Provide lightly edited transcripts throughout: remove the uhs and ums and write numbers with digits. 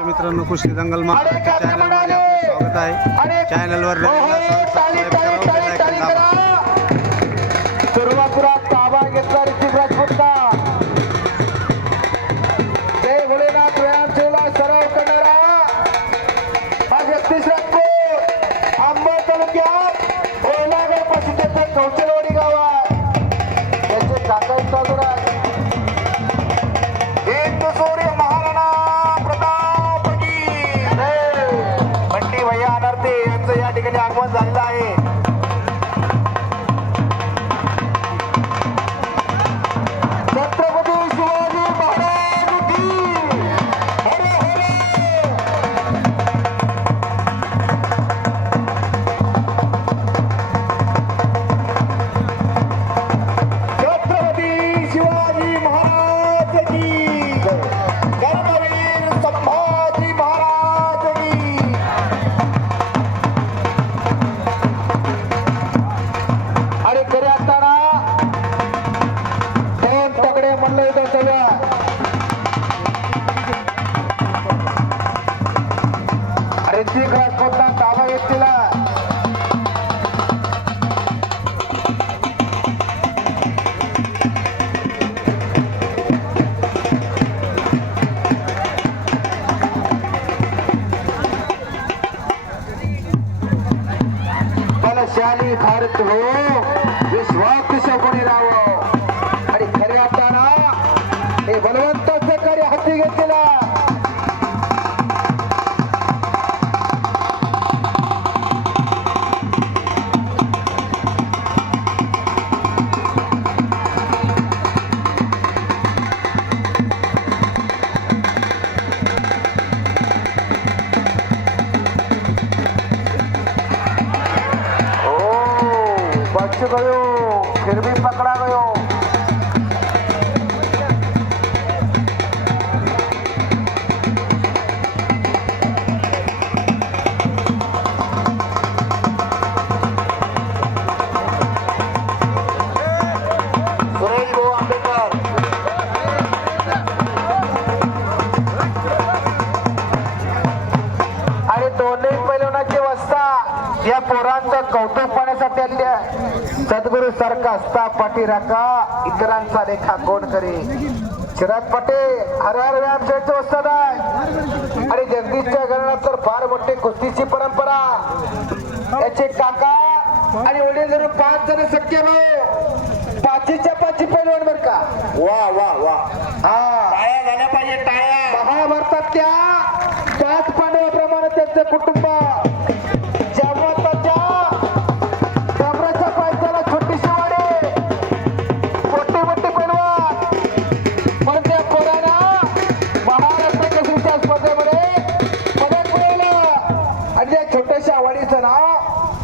मित्रांनो कुस्ती दंगल महाराष्ट्र चॅनलमध्ये आपले स्वागत आहे. चॅनलवर सुरुवातीला ताबा घेतला ऋतिक राजपूतला. जय भोलेनाथ व्यायामशाळेला सराव करणारा हा जगदीश राजपूत आंबा तालुक्यात ओलागड पासून कौशलवाडी गाव आहे. त्याचे काका साधू हिंद सूर्य महाराणा प्रताप की जय. बंटी भैया अनर्थे यांचं या ठिकाणी आगमन झालेलं आहे. छत्रपती शिवाजी महाराज की हरे हरे. छत्रपती शिवाजी महाराज की जय. कर्मवीर संभाजी महाराज की. आणि खरे असताना दोन तगडे म्हणलं होतं सगळं. ऋतिक राजपूतला ताबा घेतलेला. बलशाली भारत हो विश्वात कोणी राहावं. आणि खरे असताना हे बलवंताचं कार्य हाती घेतलेला. बच गयो फिर भी पकड़ा गयो. सुरेश भाऊ आंबेडकर आणि दोन्ही पैलवानाची अवस्था या पोरांचं कौतुक पाहण्यासाठी आली आहे. सद्गुरू सारखा असता पाठी राखा इतरांचा लेखा कोण करे. चिराग पाटे हरहर व्यायामशाळेचे वस्ताद आहे. आणि जगदीशच्या घराण्यात तर फार मोठी कुस्तीची परंपरा. याचे काका आणि वडील धरून 5 जण सख्य भाऊ. पाचीच्या पाची पैलवान बर का. वा वा वा. हा टाळ्या झाल्या पाहिजे टाळ्या. महाभारतातल्या 5 पांडवाप्रमाणे त्यांचं कुटुंब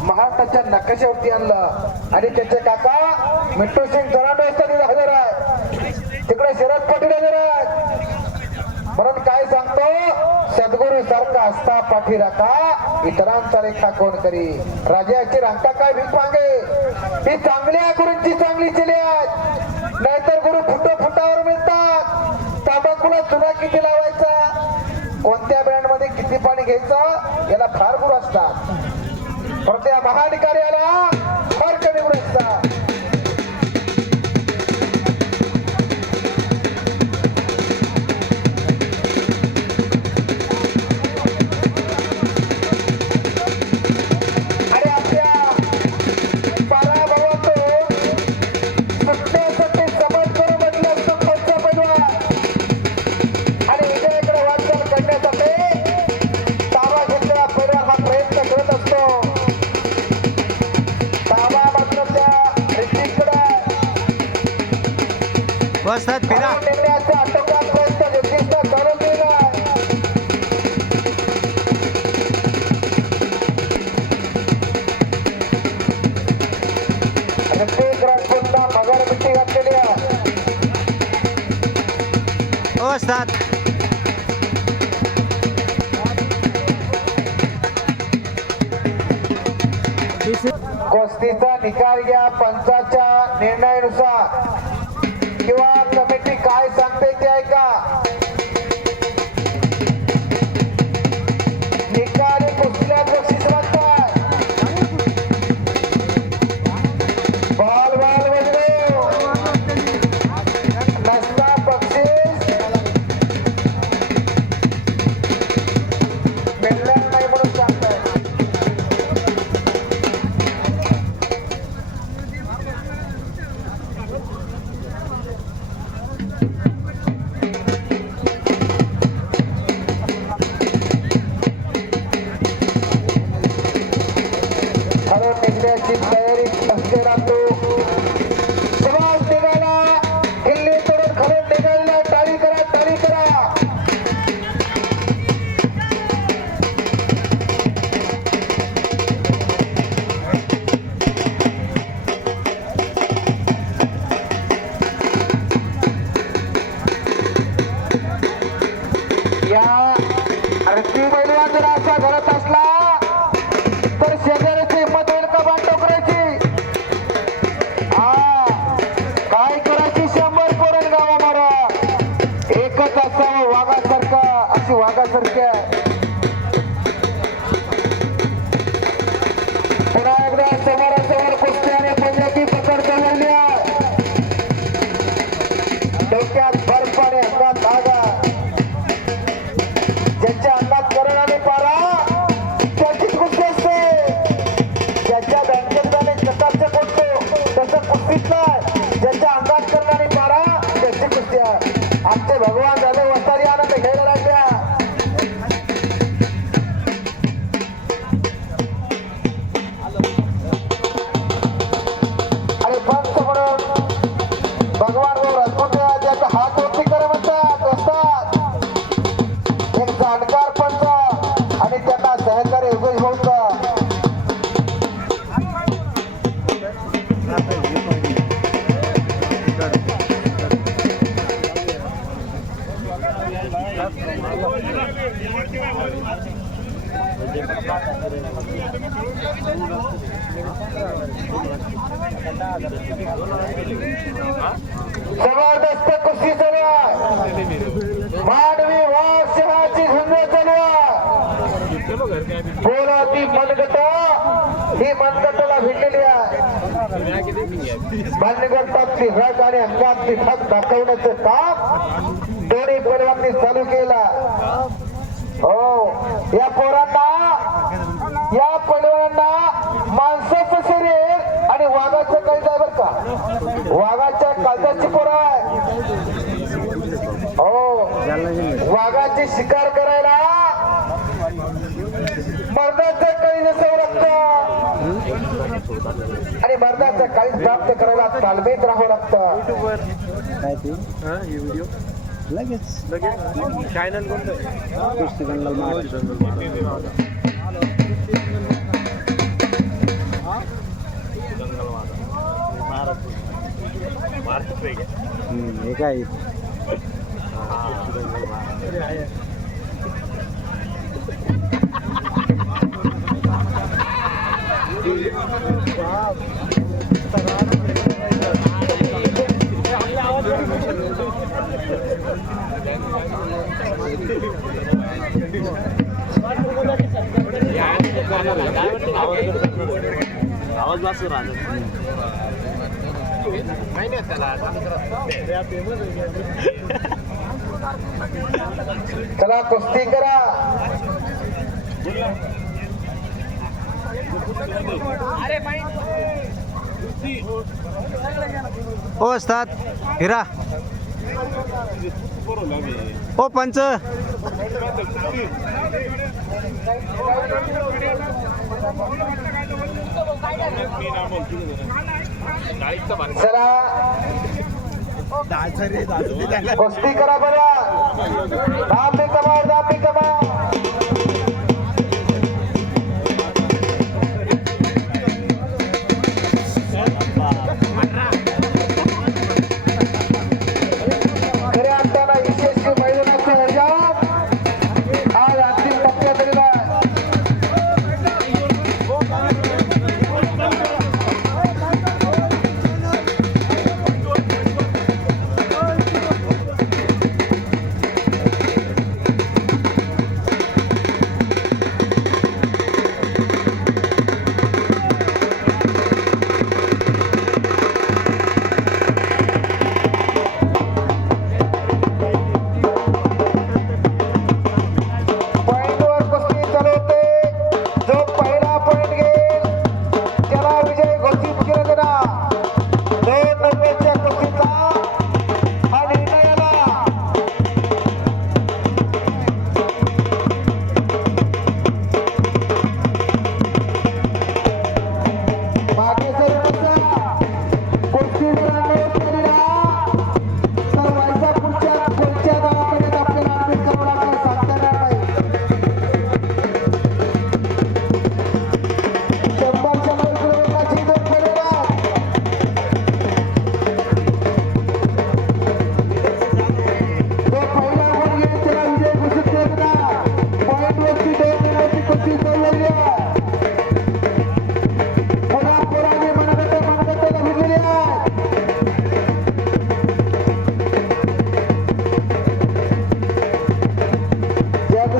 महाराष्ट्राच्या नकाशावरती आणलं. आणि त्याचे काका मिट्टू सिंग जरांडे हजर आहे. तिकडे शरद पाटील हजर आहेत. म्हणून काय सांगतो सद्गुरू सारखा असता पाठी राखा इतरांचा लेखा कोण करी. राजाची रांका काय भीक मागे. ती चांगल्या गुरूंची चांगली केली आहेत. नाहीतर गुरु फुटावर मिळतात. तांबाखुला चुना किती लावायचा कोणत्या ब्रँड मध्ये किती पाणी घ्यायचं याला फार गुरु असतात. पण त्या महान कार्याला फार कमी गुरु असतात. आणि आपल्या पराभवातून सुटण्यासाठी समज करून म्हटलं असतं पंच पैलवान. आणि विजयाकडे वाटचाल करण्यासाठी ताबा घेतलेला पैलवान हा प्रयत्न करत असतो. वस्ताद फिरा. मगरमिट्टी घातलेली आहे. वस्ताद कुस्तीचा निकाल घ्या पंचाच्या निर्णयानुसार किंवा कमिटी काय सांगते ते ऐका. निघणार नाही म्हणून सांगताय. खरं निघण्याची तयारी असते राहतो. समाज निघाला किल्ली तोडून खरं निघायला टाळी करा, टाळी करा. या रस्ती बैलवान जर असा घरात असला तर शेजाऱ्याची हिंमत होईल का बांधव करायची? हा काय करायची? 100 पोरण गावा मारा. एकच असावं वाघासारखा, अशी वाघासारख्या. पुन्हा एकदा समोरासमोर कुस्ती आणि पंजाबी पकड चालवल्या. डोक्यात बर्फ आणि अंगात धागा. ज्याच्या अंगात करण आणि पारा त्याचीच कुस्ती असते. ज्याच्या बँकेत आणि चकाचे कोणतो तसं कुस्तीच नाही. ज्याच्या अंगात करण आणि पारा त्याची कुस्ती आहे. आमचे भगवान झाले वसारी आनंद घ्यायला लागल्या. आणि भक्त म्हणून भगवान राजकोटे ज्याचा हात वरती कर म्हणतात असतात. एक जाणकार पंच आणि त्यांना सहकार्य योगेश भाऊचा. जबरदस्त कुस्ती चालू आहे. मानवी वाघ सिंहाची झुंज चालू आहे. बोला ती मनगट ही मनगटाला भिडलेली आहे. मनगटातली रग आणि अंगातली ठग दाखवण्याचं काम दोन्ही पैलवानांनी चालू केला. हो या पोरांना, या पैलवानांना माणसाचं शरीर आणि वाघाचं काळीज आहे बरं का. वाघाच्या काळजाची पोरं आहे. हो वाघाची शिकार करायला मर्दाचं काळीज असावं लागतं आणि मर्दाचं काळीज प्राप्त करायला तालमीत राहावं लागतं. लगेच चॅनल कोणतं? कुस्ती जंगल हे काय आवाज वाचू राहतो. चला कुस्ती करा. ओ असतात हिरा ओ पंच चला कुस्ती करा बरं. दाब भी कमाओ, दाब भी कमाओ. खऱ्या अर्थानं यशस्वी मैदानाच्या ह्याच्यात आज अंतिम टप्प्यात आलेला आहे.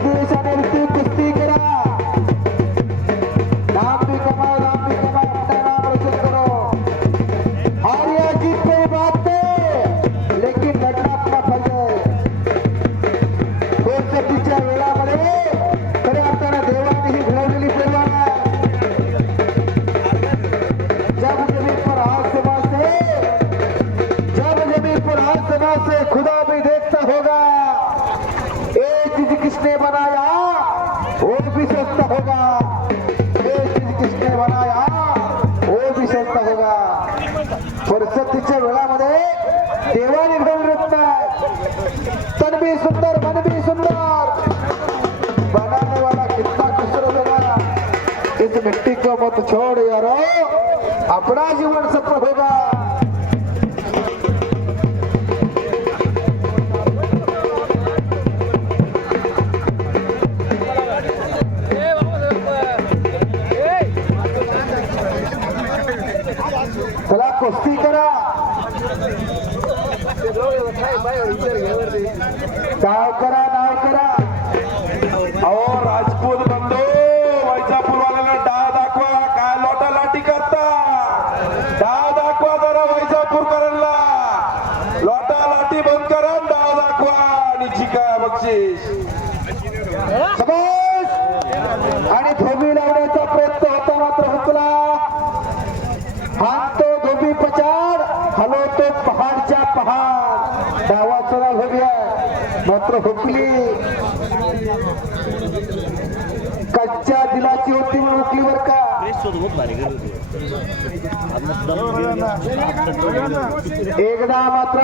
निर्देशाने कुस्ती करा, नाम भी कमाओ, अपना नाम रोशन करो। हार या जीत कोई बात नहीं, लेकिन लढणं अपना फर्ज आहे। दोनशेच्या वेळामध्ये खऱ्या अर्थानं देवाने ही घडवलेली पैलवान आहे। जब जमीन पर आसमां से, जब जमीन पर आसमां से खुदा भी देखता होगा, एक चीज किसने बनाया वो भी सोचता होगा, एक चीज किसने बनाया वो भी सोचता होगा। फुरसतीच्या वेळामध्ये देवाने घडवून रचना, तन भी सुंदर मन भी सुंदर, बनाने वाला कितना खूबसूरत होगा। इस मिट्टी को मत छोड़ यारो, अपना जीवन सफल होगा। चला कुस्ती करा, नाव करा, नाव करा। अहो राजपूत बंधू, वैजापूरवाल्याला डाळ दाखवा, काय लोटा लाटी करता? डाळ दाखवा जरा वैजापूरकरांना, लोटा लाटी बंद करा, डाळ दाखवा आणि जिका बक्षीस। शाबास! आणि धोबी लावण्याचा प्रयत्न होता, मात्र हुकला। हाणतो धोबी पछाड, हलवतो पहाडच्या पहाड, डावाचा नाव धोबी आहे, मात्र हुकली। कच्च्या दिलाची होती म्हणून हुकली बर का। एकदा मात्र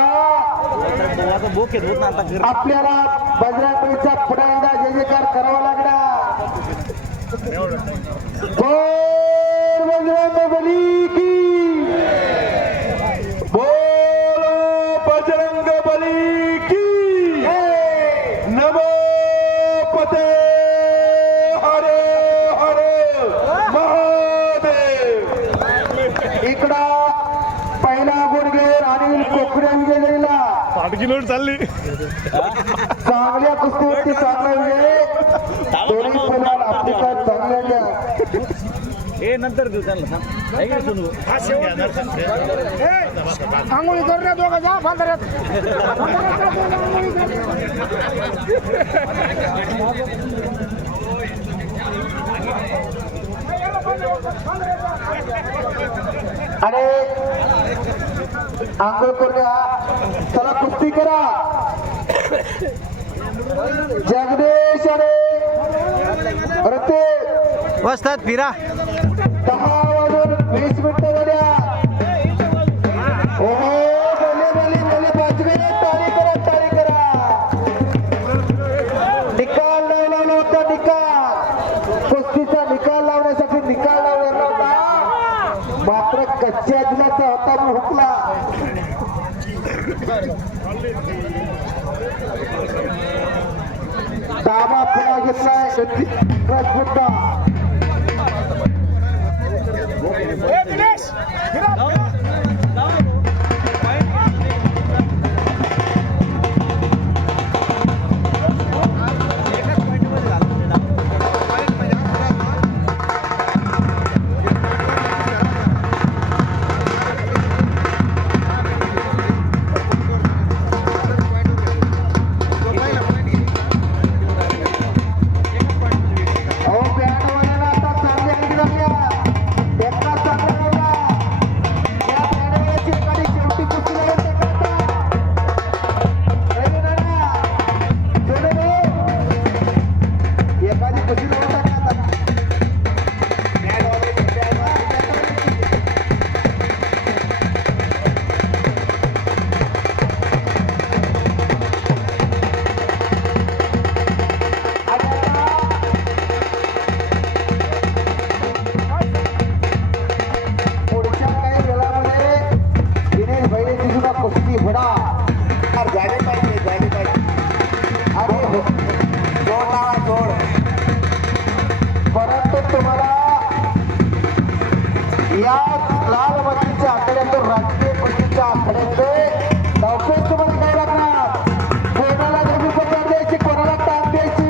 आपल्याला बजरंगबलीचा पुन्हा एकदा जय जयकार करावा लागला। बोल बजरंगबली की, बोलो बजरंग बली की, नमो पते हरे हरे महादेव। इकडा पहिला गुण घेऊन अनिल कोकणे गेलेला, 8 किलो चालली। चांगल्या कुस्तीवरती चांगला विजय, दोन्ही पैलवान आपली काय चांगल्या। ए नंतर देऊ त्यांना सांग, आहे का सुनू? आंघोळी कर रे दोघं, जा फांदऱ्यात। आणि आंघोळ करून या, चला कुस्ती करा। जगदीश आणि रते वस्तात फिरा 10 वाजून 20 मिनिटं झाल्या। ओहो, बोले बाजूने टाळी करा, टाळी करा। निकाल लावला होता, निकाल कुस्तीचा निकाल लावण्यासाठी निकाल लावला होता, मात्र कच्च्या दिलाचा होता म्हणून हुकला। दाबा पुन्हा घेतलाय राजपूतचा। ए दिनेश, फिरा। अहो, बॅटवाल्याला आता चांगली हलकी लागल्या, एकटा चांगला लागला। या बॅटवाल्याची गाडी शेवटी कुस्ती लागेल ते करता। अरे नाना, सोडे भाऊ, एखादी कुस्ती लावून टाका आता। पुढच्या काही वेळामध्ये दिनेश भैयाची सुद्धा कुस्ती होणार। झाली पाहिजे, झाली पाहिजे। अरे हो, जोड, परंतु तुम्हाला या लाल बत्तीच्या आखाड्यातून राजकीय कुस्तीच्या आखाड्याचे धावपेच तुम्हाला काय लागणार, कोणाला धोबी पकड द्यायची, कोणाला टाक द्यायची,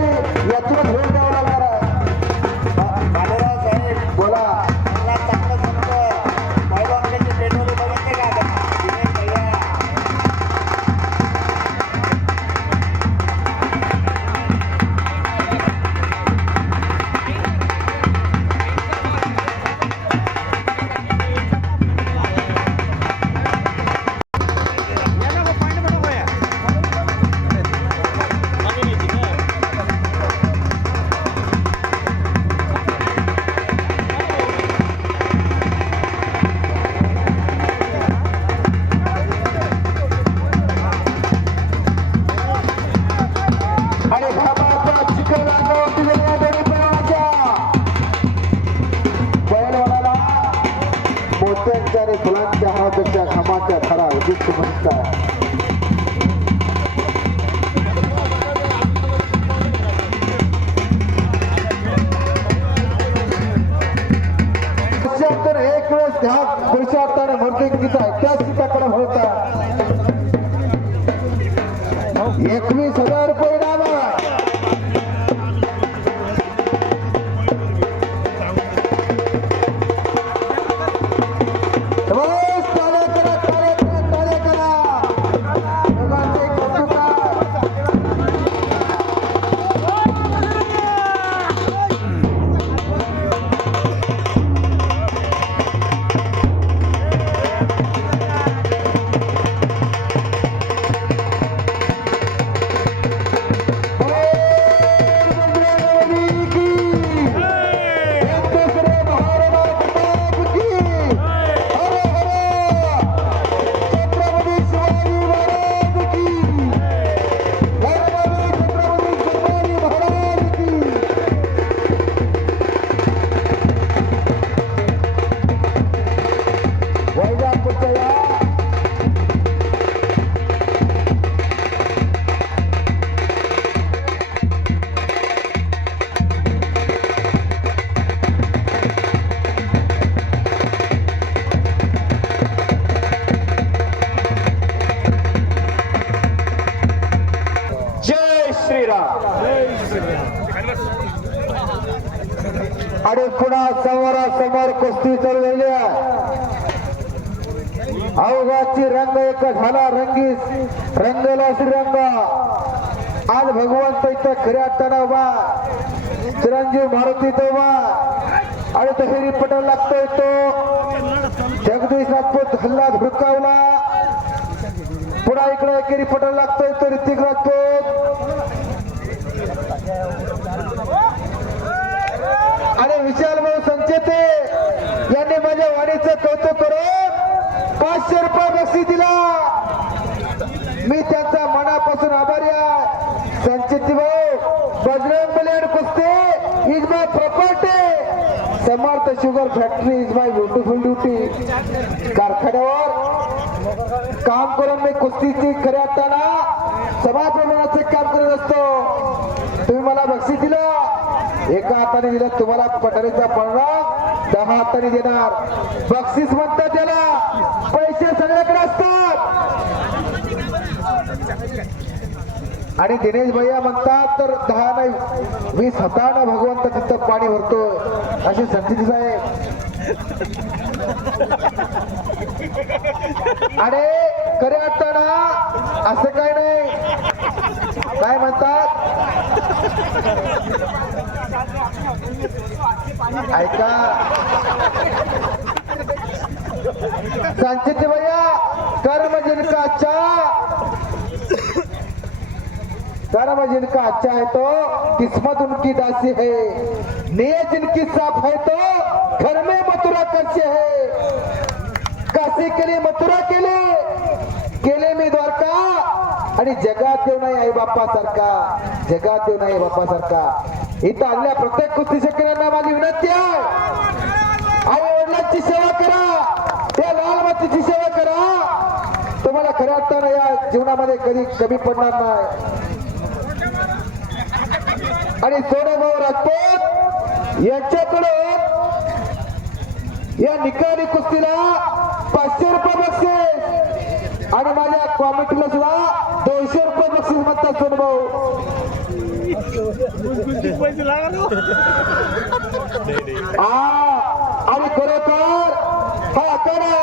नावाचा खरा उद्दिष्ट म्हणतात. एक वेळेस ह्या पुरुषार्थाने मूर्तिकीचा ऐतिहासिकाकडे होता 21,000 रुपये नावा. आणि पुन्हा समोरासमोर कुस्ती चालू झाली आहे. अवघाची रंग एक झाला रंगीस रंगला श्रीरंग. आज भगवंत इथं खऱ्या तणा उभा चिरंजीव मारुती उभा आणि तसेरी पटल लागतोय तो जगदीश राजपूत हल्ला धुडकावला. पुन्हा इकडे एकेरी पटल लागतोय तो ऋतिक राजपूत आणि विशाल भाऊ संचेते यांनी माझ्या वाणीचं कौतुक करून 500 रुपये बक्षीस दिला. मी त्यांचा मनापासून आभारी आहे. संचेती भाऊ बजरंग बली कुस्ती is my property. Samarth sugar factory is my beautiful duty. कारखान्यावर काम करून मी कुस्तीची खऱ्या अर्थानं समाज निर्माणाचे काम करत असतो. तुम्ही मला बक्षीस दिलं, एका हाताने दिलं तुम्हाला पठारीचा पडला 10 हाताने देणार. बक्षीस म्हणतात त्याला, पैसे सगळ्याकडे असतात. आणि दिनेश भैया म्हणतात तर 10 नाही 20 हाताने भगवंत तिथं पाणी भरतो असे संचित साहेब. आणि खऱ्या अर्थानं असं काय नाही, काय म्हणतात ऐका संचित भैया, कर्म जिनका अच्छा है तो किस्मत उनकी दासी है. नियत जिनकी साफ है तो घर में मथुरा करते है. काशी केली मथुरा केले मी द्वारका. आणि जगात येऊ नाही आई बाप्पा सारखा, जगात येऊ नाही बाप्पा सारखा. इथं आलेल्या प्रत्येक कुस्ती शेतकऱ्यांना माझी विनंती आहे, आई वडिलांची सेवा करा, त्या लाल मातीची सेवा करा. तुम्हाला खऱ्या अर्थानं या जीवनामध्ये कधी कमी पडणार नाही. आणि सोनभाऊ राजपूत यांच्याकडून या निकाली कुस्तीला 500 रुपये बक्षीस आणि माझ्या कॉमिटीला सुद्धा 200 रुपये बक्षीस म्हणतात सोनभाऊ. आणि खरोखर हा आकडा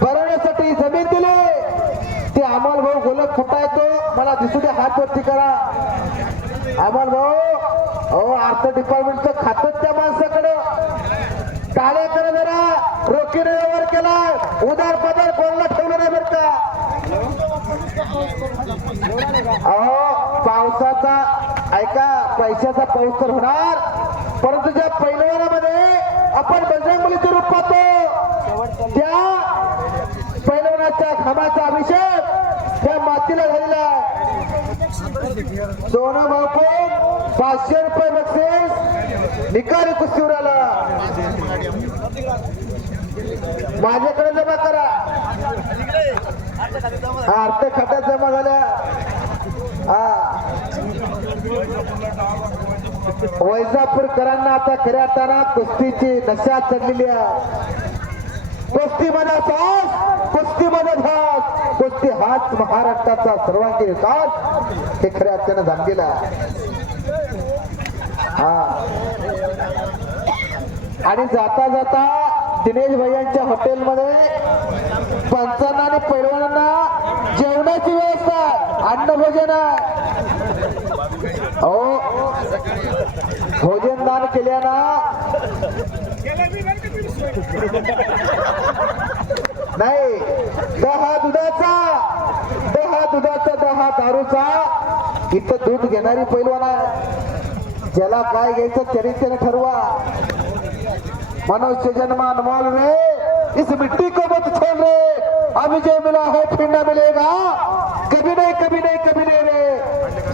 भरवण्यासाठी जमीन दिली. ते अमोल भाऊ गोलक कुठं येतो मला दिसू दे, हात वरती करा. अमोल भाऊ अहो अर्थ डिपार्टमेंटचं खातं त्या माणसाकडे. टाळे करा जरा, रोखीने व्यवहार केला, उदार पदार कोणाला ठेवलं नाही बरं का. अहो पावसाचा ऐका, पैशाचा पाऊस तर होणार, परंतु ज्या पैलवानामध्ये आपण बजरंगबलीचं रूप पाहतो त्या पैलवानाच्या घामाचा अभिषेक त्या मातीला झालेला आहे. सोना भाऊ 500 रुपये बक्षीस निकाली कुस्तीवर आला. माझ्याकडे जमा करा. हा अर्थ खात्यात जमा झाल्या. हा वैजापूरकरांना आता खऱ्या अर्थानं कुस्तीची नशा चढलेली आहे. कुस्तीमध्ये सास, कुस्तीमध्ये धास, कुस्ती हाच महाराष्ट्राचा सर्वांगीण विकास हे खऱ्या अर्थानं जाणलेला आहे. हा आणि जाता जाता दिनेश भैयांच्या हॉटेलमध्ये पंचांना आणि पैलवानांना जेवणाची व्यवस्था, अन्नभोजन आहे. हो भोजन दान केल्यानं नाही, दहा दुधाचा, दहा दारूचा. इथं दूध घेणारी पैलवान आहे. ज्याला काय घ्यायचं त्याने ठरवा. मनुष्य जन्म अनमोल रे, इस मिट्टी को मत छोड़ रे, अभी जो मिला है फिर ना मिलेगा, कभी नहीं कभी नहीं कभी नहीं रे.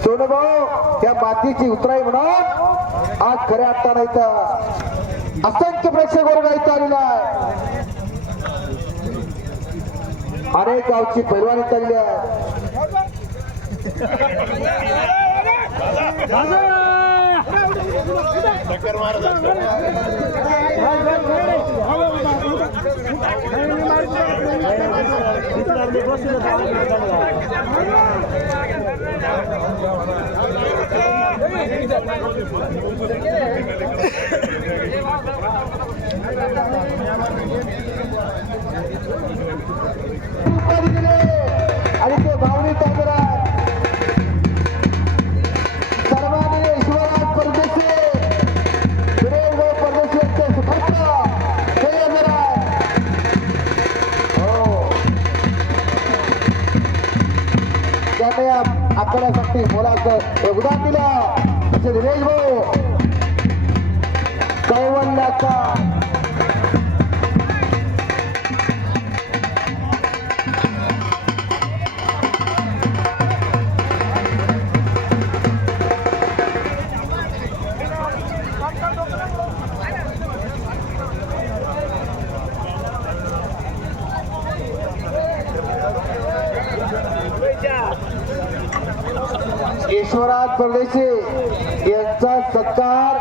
सोनू भाऊ त्या मातीची उतराई म्हणून आज खऱ्या अर्थानं इथं असंख्य प्रेक्षक वर्ग इथं आलेला आहे. अनेक गावची पैलवानी चालली आहे. आणि ते भावनी ताजरा सर्वांनी ईश्वरात परदेशी विरेंद्र परदेशीचे सुपुत्र जरा हो त्याने आकड्यासाठी मोलाचं योगदान दिलं असे दिनेश भाऊ कैवल्याचा ईश्वरात परदेशी यांचा सत्कार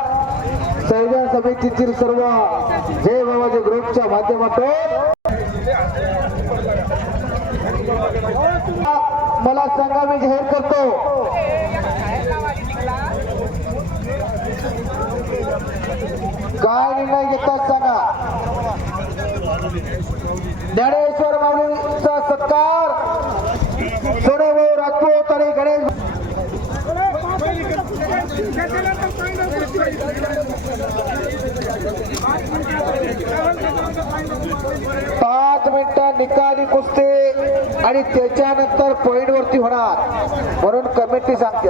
संविधान समितीतील सर्व जय बाबाजी ग्रुपच्या माध्यमातून मला सांगा, मी जाहीर करतो. काय निर्णय घेतात सांगा. ज्ञानेश्वर माऊलीचा सत्कार सोनूभाऊ राजपूत आणि गणेश 5 मिनिटं निकाली कुस्ती आणि त्याच्यानंतर पॉइंट वरती होणार म्हणून कमिटी सांगते.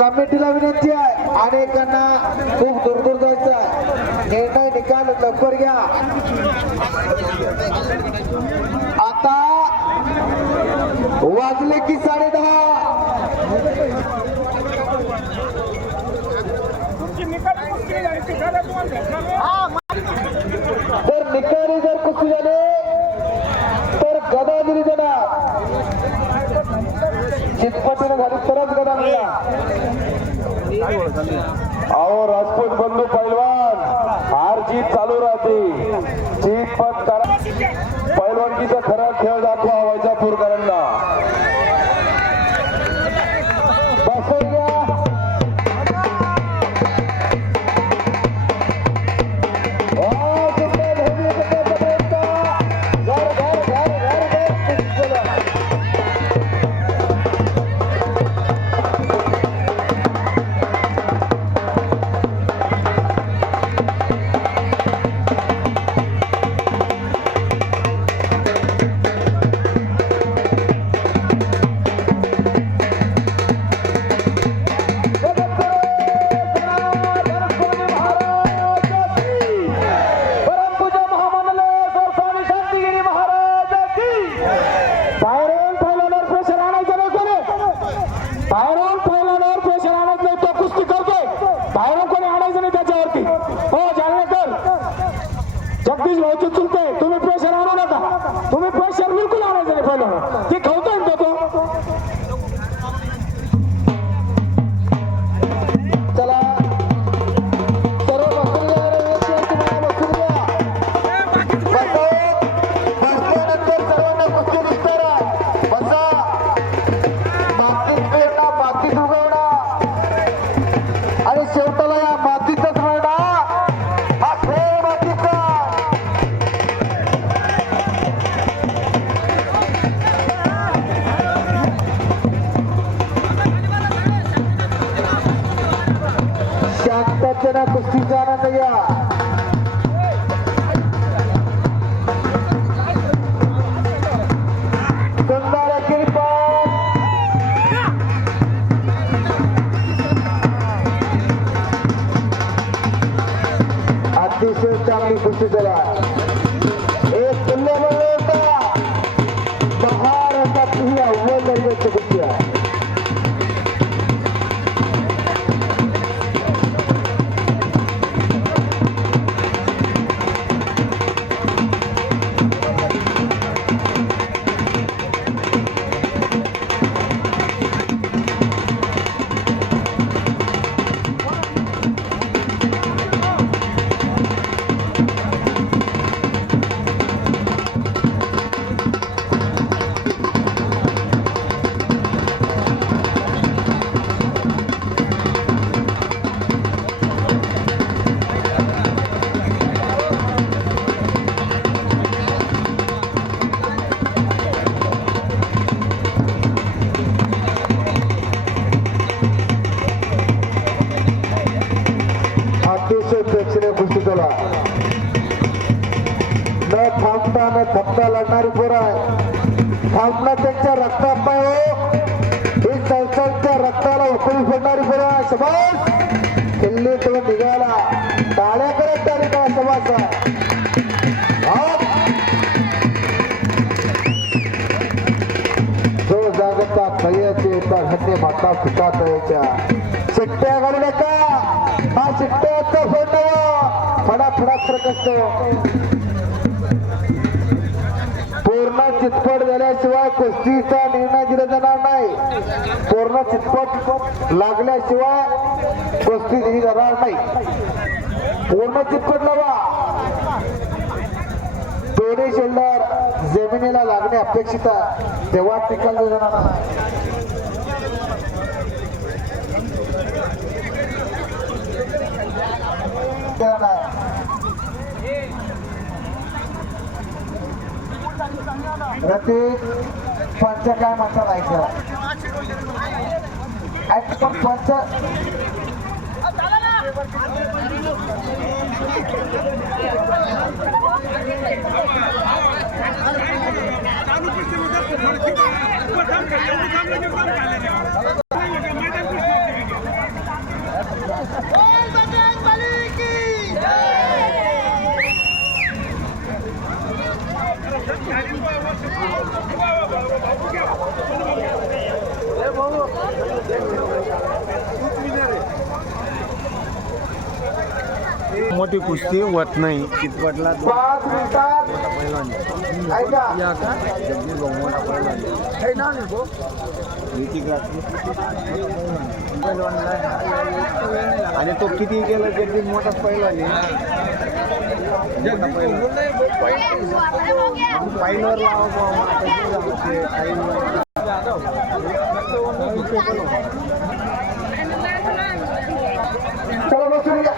कमिटीला विनंती आहे, अनेकांना खूप दूर दूर जायचं आहे. निर्णय निकाल लवकर घ्या. आता वाजले की 10:30. जर निकाली जर कुस्ती झाले तर गदा दिली जाणार. चितपटीने झाली तरच गदा मिळा. अहो राजपूत बंधू पैलवान, हार जीत चालू राहते. जीत पण करा. पैलवानकीचा खरा खेळ दाखवा वैजापूरकरांना. तुमची चुलते तुम्ही प्रेशर आणू नका तुम्ही प्रेशर बिलकुल आणायचं नाही पहिलं ते खवतोय ना तो चला सर्व बसून घ्या बसल्यानंतर सर्वांना कुस्ती दिसणार आहे बसा मातीत पेरणा मातीत उगवणा आणि शेवटाला या मातीचाच मरडा हा खेळ मातीचा शांततेने ना कुस्तीचा आनंद घ्या सुंदर किरपा अतिशय चांगली कुस्ती झाला एक तुल्यबळ होता महाराष्ट्रात ही अव्वल दर्जाची कुस्ती आहे अतिशय प्रेक्षणीय कुस्ती झाला न थांबता न थकता लढणारी पोरं आहे थांबणं त्यांच्या रक्तात नाही हो ही संस्थांच्या रक्ताला उकळी फोडणारी पोरं आहे समाज किल्ली तो निघाला टाळ्या करत त्या निघाला समाज जो जागता खय्याचे येतात हन्ने माता पिता कळायच्या शिट्ट्या घालू नका हा शिट्ट्याचा फोडणं फडाफडात फरक असतो पूर्ण चितपट झाल्याशिवाय कुस्तीचा निर्णय दिला जाणार नाही पूर्ण चितपट लागल्याशिवाय कुस्ती दिली जाणार नाही पूर्ण चितपट लावा दोन्ही शोल्डर जमिनीला लागणे अपेक्षित आहे तेव्हा निकाल दिला जाणार नाही प्रत्येक पंच काय म्हणतात ऐकलं पण पंच मोठी कुस्ती होत नाही चितपटला 5 मिनिटात ऐका आणि तो किती केला जगदीश मोठा पहिला पाहिल्यावर चला बसून घ्या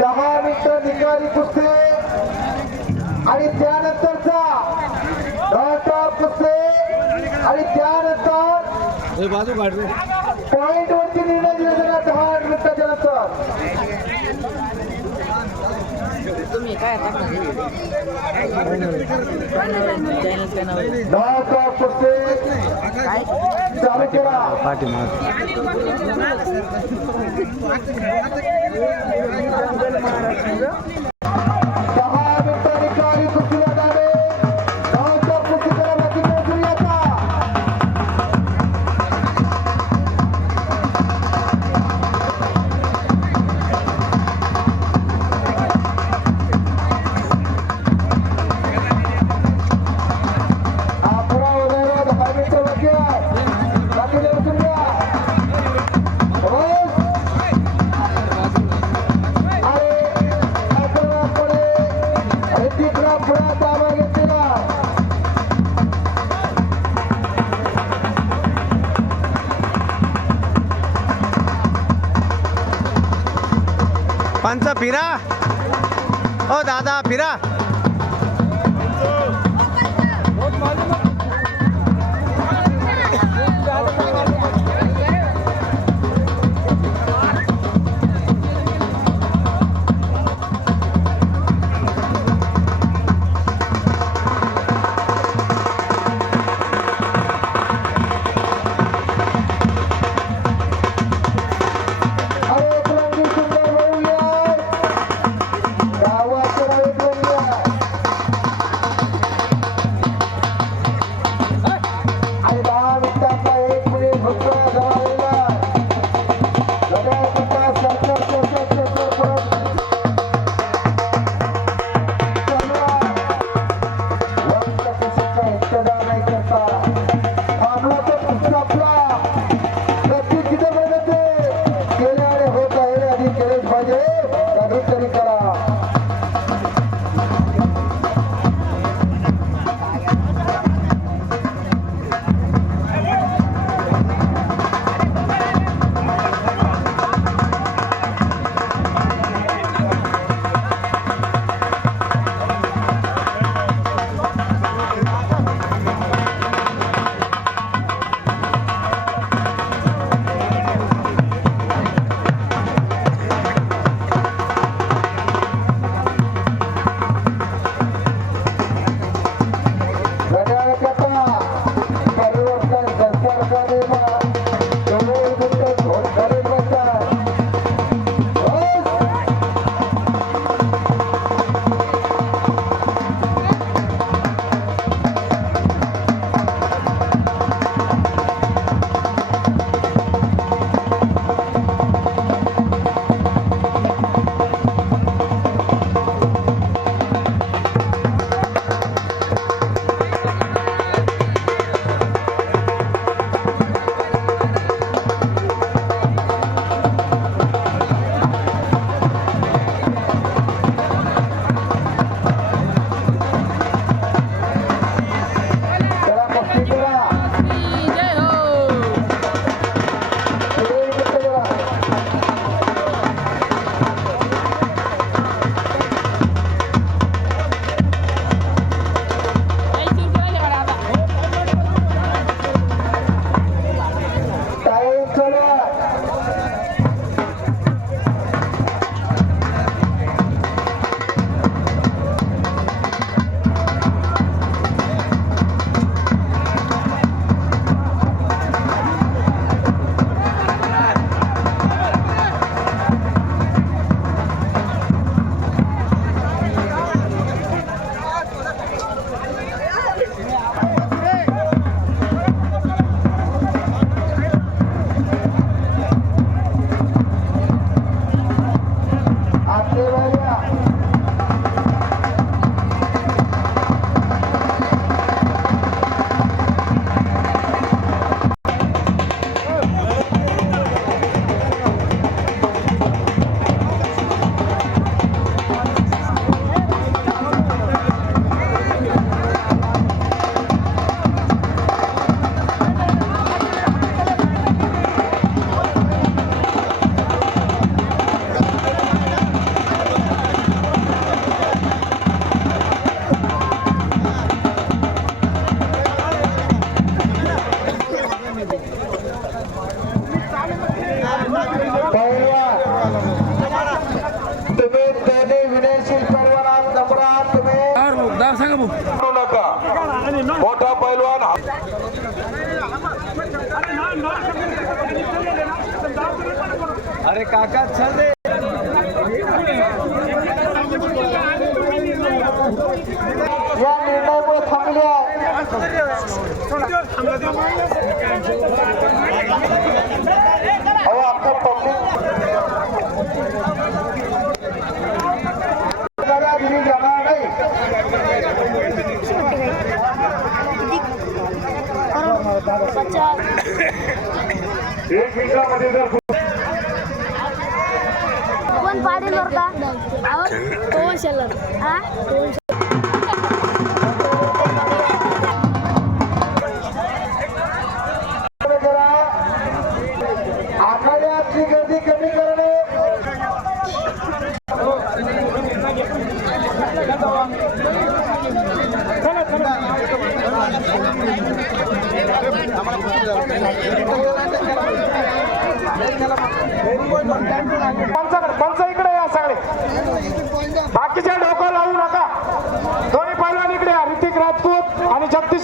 दहा मिनिटं निकाली कुस्ती आणि त्यानंतरचा कुस्ती आणि त्यानंतर बाजू काढ पॉइंट वरती निर्णय दिला जाणार 10 मिनिटाच्या नंतर तुम्ही काय कुस्ती चालू केला पंच फिरा. ओ दादा फिरा. अरे एकलंगी सुंदर बोलूया गावाचं राईट बोलूया आणि 10 मिनिटातला 1 मिनिट होतोय गावाला लढ्या सुद्धा सरकार परत चला वक्त किसीचा इंतजार नाही करता थांबला तर पुढचा आपला नक्की किती बघत केल्याने होत आहे आधी केलेच पाहिजे काहीतरी करा परिवर्तन सरकारने त्याला मस्ती करा जय हो. ऐंशी रुपये वाले बडा आता. टाइम चला आपले वाल्या तुम्ही त्याने विनयशील पैलवान नंबरात तुम्ही करू नका. मोठा पैलवान अरे काका चल रे. या निर्णयामुळे थांबले आहे अहो आपलं पब्लिक दिली जाणार नाही एक मिनिटामध्ये जर कोण पाडेल वर का कोण शेलर हा कोण आखाड्यातली गर्दी कमी करणे पंच इकडे या सगळे, बाकीच्या डोकं लावू नका. दोन्ही पैलवान इकडे या, ऋतिक राजपूत आणि जगदीश